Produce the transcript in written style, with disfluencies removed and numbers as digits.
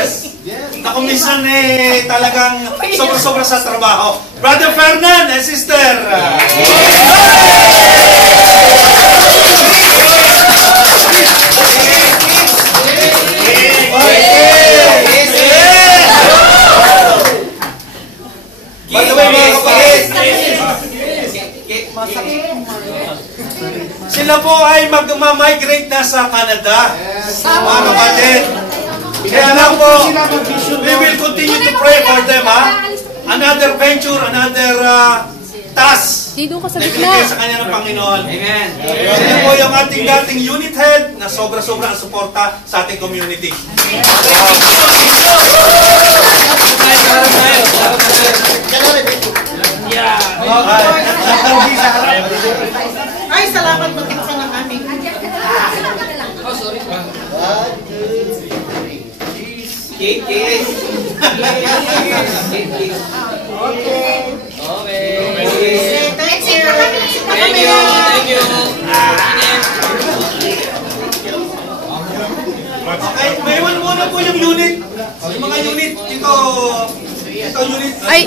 members! Naku, minsan talagang sobra-sobra sa trabaho. Brother Fernan and Sister! By the way, mga kapatid, sila po ay mag-migrate na sa Canada. Mga kapatid. Kaya lang po, we will continue to pray for them, ha? Another venture, another task na binigay sa kanya ng Panginoon. Amen. Sila po yung ating dating unit head na sobra-sobra ang suporta sa ating community. Ay, salamat magkita ng aming. Oh, sorry. Kiss. Okay. Thank you. Thank you. Okay, may iwan muna po yung unit. Yung mga unit. Ito unit. Ay!